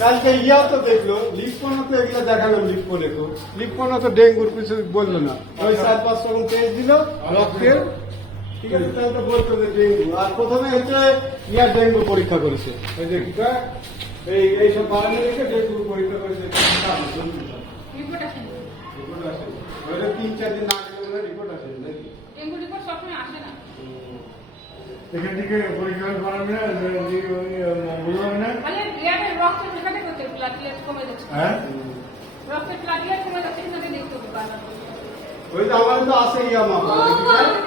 কালকে ইয়া তো দেখলো লিপনো তো এগুলো দেখালো লিপনে তো লিপনো তো ডেঙ্গুর কিছু বললো না ওই 4-5 রকম টেস্ট দিল রক্তের ঠিক আছে তাহলে তো বলতো যে ডেঙ্গু আর প্রথমে হচ্ছে ইয়ার ডেঙ্গু পরীক্ষা করেছে ওই যে কি কয় এইসব বাড়ানো রেখে ডেঙ্গু পরীক্ষা করেছে রিপোর্ট আসে ওইটা 3-4 দিন আগে রিপোর্ট আসে নাকি ডেঙ্গু রিপোর্ট সবসময় আসে না এখান থেকে পরীক্ষা করাবে না বুঝলাম না মানে রিয়াদের রক্ত যেখানে করতে প্লাটিলেট কমে যাচ্ছে হ্যাঁ রক্তের প্লাটিলেট কমে যাচ্ছে কিনা দেখতে হবে বারবার ওই তো আমার তো আছে ইয়া মাপা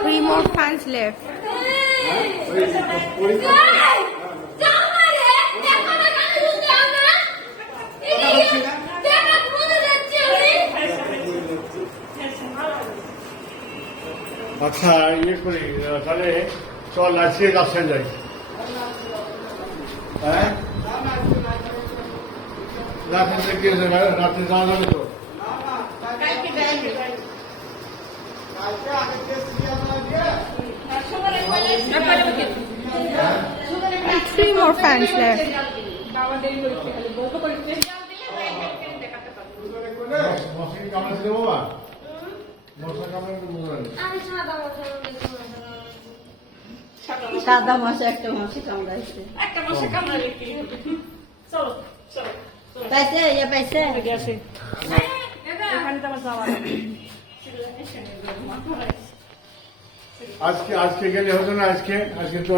3 more fans left. ওই পরীক্ষা আচ্ছা ইয়ে করি তাহলে চল আজকে রাস্তায় যাই হ্যাঁ রাত্রে কি হয়েছে রাত্রে যাওয়া যাবে তো And 3 more fans left. বাবা দেরি করতে খালি বলতে করতে মশারি কামড়েছিল বাবা মশা কামড়ে বুঝলেন সাদা মাসে একটা মাসে কামড়াইছে একটা মাসে কামড়ালে কি হবে চলো চলো পাইছে ইয়ে পাইছে এখানে তো আমার যাওয়া আজকে গেলে হতো না আজকে তো